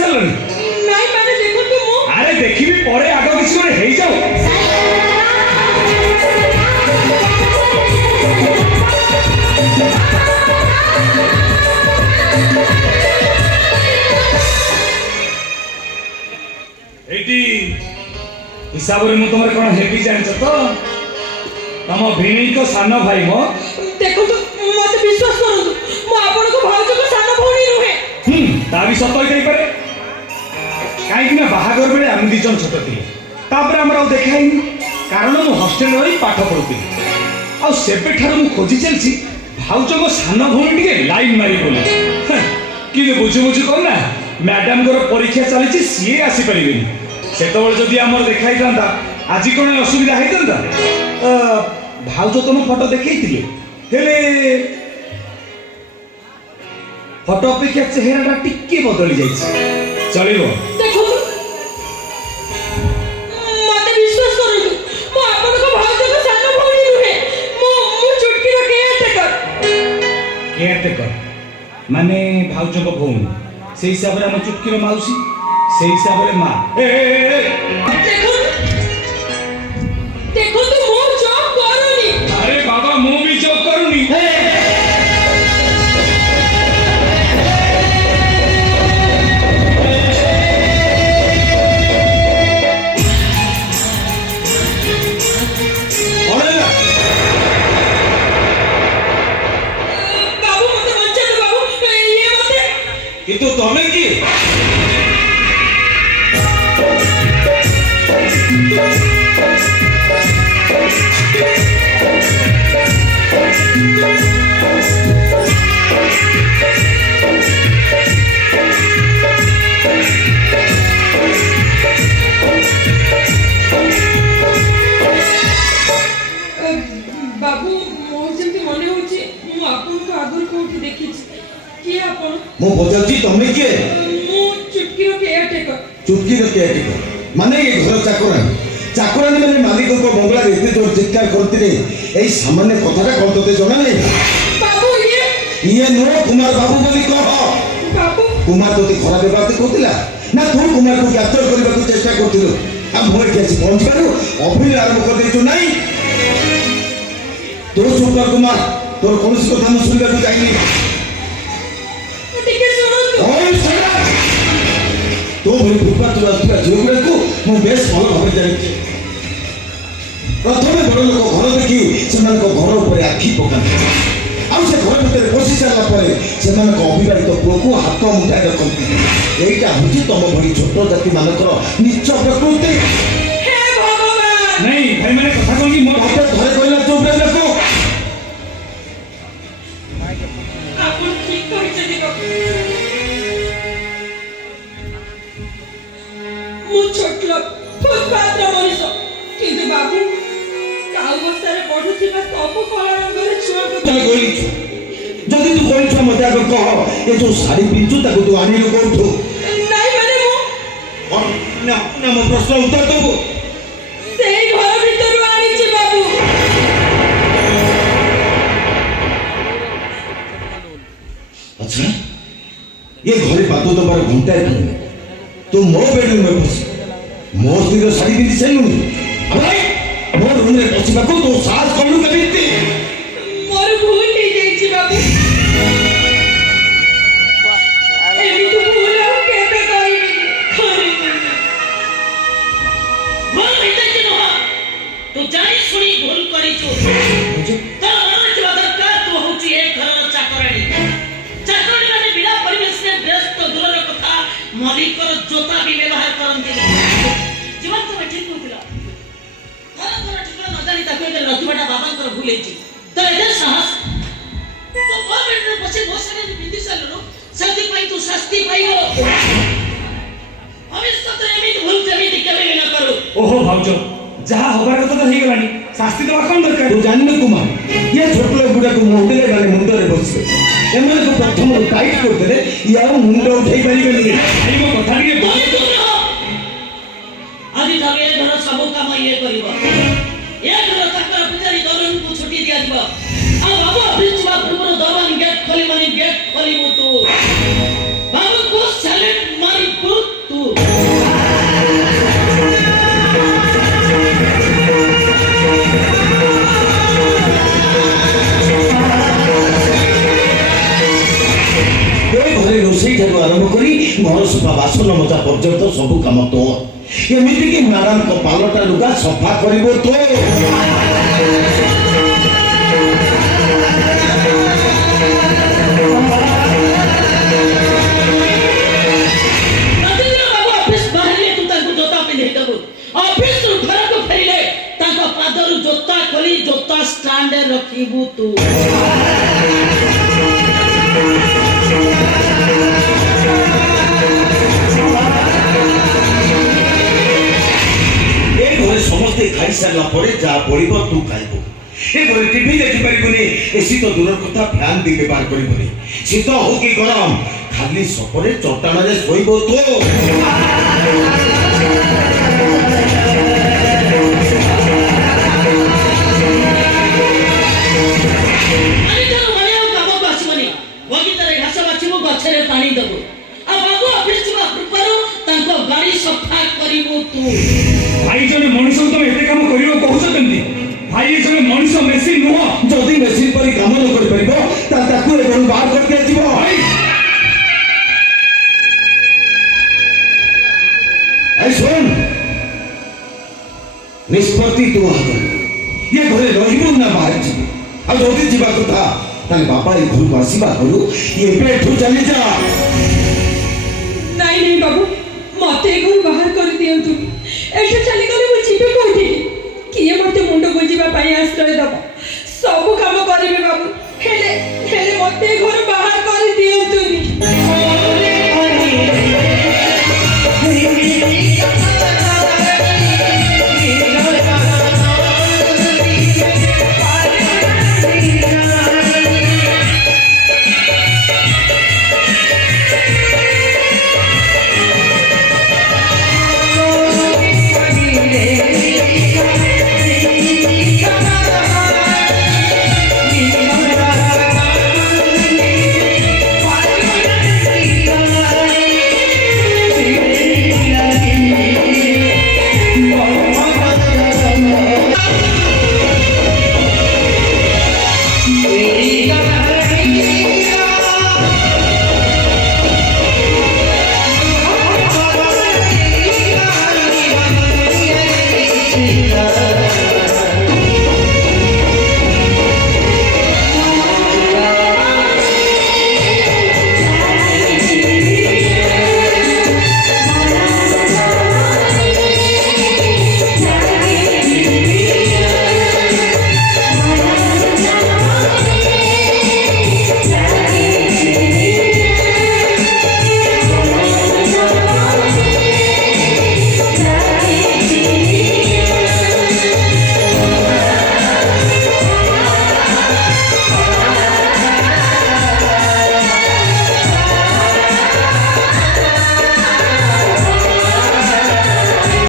सारे नहीं माने देखो तू मु अरे देखी भी पड़े आगे किसी को हे जाओ एटी हिसाब रे मु तमरे कोन हेबी जानछ तो तम भिणी को सानो भाई मो देखो तो मते विश्वास करू मु आपण को भाउज को सानो भौणी रुहे ता भी सत होई पारे काई कि ना बाहागर बेले हम दी जन छोट थिले तापर हमरा देखाई कारण मु हॉस्टल रही पाठ पढुती आ सेबे ठार मु खोजी चलछी भाउज को सानो भौणी के लाइन मारी बोली कि बुझु बुझु कोन ना मैडम को परीक्षा चली सी आसी पारे से जदि आमर देखाई था आज कौन असुविधा होता भाउज तुम फोटो देखी फोटो अपेक्षा चेहरा टिके बदली जाइए चलो देखो मते विश्वास करू मु आपण को भाउज को सानो भौणी रुहे मु चुटकी रो केयरटेकर माने भाउज को भौणी से हिसाब से आम चुटकी मौसी से हिसाब से माँ देखो देखो तू मु जॉब करूनी अरे बाबा मु भी जॉब करूनी बाबू मते बच्चा दे बाबू ये मते किंतु तमे की बाबू मोर जेमती मने होची मु आपन को आगुर कोठी देखि कि आपन मो पचारची तमे के मु चुटकी रो केयरटेकर चुटकी रो केयरटेकर माने ये घर चाकरानी माने मालिक को बंगला एते जोर चित्कार करते एई सामान्य कथाटा कोन तते जणा नै बाबू ये नो कुमार बाबू बोली कह बाबू कुमार तोते खराब व्यवहार करथिला ना तू कुमार को कैप्चर करबा को चेष्टा करथिलो आ मोर के पहुंच पारो अभिनय आरंभ कर देछु नाही तो सुपर कुमार तोर कोनसी कथा न सुनबा को चाहिए टिके सुनो ओए सरा तो भली फुटपाथ रास्ता जोगरे को मु बेस भल भाबे जानि प्रथमे बड़ लोक घर देखि सेमान को घर ऊपर आखि पकान आ से घर भीतर बसी सारा परे सेमान को अभिवादित पुओ को हाथ मुठाई रखती एटा हुची तम भली छोट जाति मानकर नीच प्रकृति हे भगवान नहीं भाई मैंने कथा कहली मोर हटे धरे कहला चुप रे देखो आपन ठीक कहिছে देखो मु छोट लोक फुटपाथ रो मनीष किंतु बाबू काउ बस्तारे पढुथिबा सब कला रंगरे छुआ को ता कहली जदी तू कहली छ मते आगर कह ए जो साड़ी पिंचू ताको तू आनी लो कोठो नहीं माने मु ना ना मो प्रश्न उत्तर दबो सेई घर भीतर आनी छी बाबू अच्छा ये घरे बातो तो बार घंटा है तू मो बेडरूम में बस मो स्त्री साड़ी पिंधि सेलुनी भाई मो रूम में बसिबा को तो सास कलु केबिति मोर भूल ही जाई छी बाबू एमी तू भूल हो केबे कहिबी भूल होइते कि नह तू जानी सुनी भूल करी छु तो आज दरकार तू होची एक घर चाकरानी माने बिना परिवेश में व्यस्त दूर कथा मालिक जोता भी व्यवहार करंती जीवन तो ठीक होतिला घर ठिकाना न जानी ताके रखबाटा बाबांकर भूल हेची तो एदे साहस तो गवर्नमेंट रे बसे बसे बिंदी सालनो सती पई तू शास्ति पाइबो भविष्य तो एमित भूल जमी केबे न करू ओहो भाउज जहाँ हबार कथा तो हेगलानी शास्ति तो कौन दरकार तू जानने कुमार ये छोट लोग गुडा को मुंडे गाने मुंडे रे बसबे एमने को प्रथम टाइट कर देले यार मुंडे उठाई परिबेनी आई मो कथा के आदि तले घर सब काम ये करबो एक घर तक पुजारी दरन को छुट्टी दिया दिबो आ बाबू ऑफिस में पूरा दरन गेट खोली माने गेट खोली मो तो बाबू को सैलेंट मारी तू ଘର ସଫା ବାସନ ମଜା ପର୍ଯ୍ୟନ୍ତ ସବୁ କାମ ତୋ ଏମିତିକି ମ୍ୟାଡାମଙ୍କ ପାଲଟା ଲୁଗା ସଫା କରିବ ତୋ ପ୍ରତିଦିନ ବାବୁ ଅଫିସ ବାହାରିଲେ ତୁ ତାଙ୍କୁ ଜୋତା ପିନ୍ଧେଇ ଦେବୁ ଅଫିସରୁ ଘରକୁ ଫେରିଲେ ତାଙ୍କ ପାଦରୁ ଜୋତା ଖୋଲି ଜୋତା ଷ୍ଟାଣ୍ଡରେ ରଖିବୁ ତୁ ଏ ଘରେ ସମସ୍ତେ ଖାଇସାରିଲା ପରେ ଯାହା ବଳିବ ତୁ ଖାଇବୁ ଏ ଘରେ ଟିଭି ଦେଖିପାରିବୁନି ଏସି ତ ଦୂର କଥା ଫ୍ୟାନ ବି ବ୍ୟବହାର କରିବୁନି ଶୀତ ହଉ କି ଗରମ ଖାଲି ସପରେ ଚଟାଣରେ ଶୋଇବ ତୁ ଆଜିଠାରୁ ମାନେ ଆଉ କାମକୁ ଆସିବନି ବଗିଚାରେ ଘାସ ବାଛିବୁ ଗଛରେ ପାଣି ଦେବୁ ଆଉ ବାବୁ ଅଫିସ ଯିବା ପୂର୍ବରୁ ତାଙ୍କ ଗାଡ଼ି ସଫା କରିବୁ ତୁ ଭାଇ ଜଣେ ମଣିଷକୁ ତମେ ଏତେ କାମ କରିବାକୁ କହୁଛ କେମିତି ଭାଇ ଏ ଜଣେ ମଣିଷ ମେସିନ୍ ନୁହଁ ଯଦି ମେସିନ ପରି କାମ ନ କରିପାରିବ ତାହେଲେ ତାକୁ ଏ ଘରୁ ବାହାର କରି ଦିଆଯିବ ଭାଇ এই শোন নিষ্পত্তি তো হাতে ইয়ে ঘরে রহিব না বাহারে ଯିବୁ ଆଉ ଯଦି ଯିବା କଥା ତାହେଲେ ବାପା ଏ ଘରକୁ ଆସିବା ଘରୁ ଏବେଠୁ ଚାଲି ଯା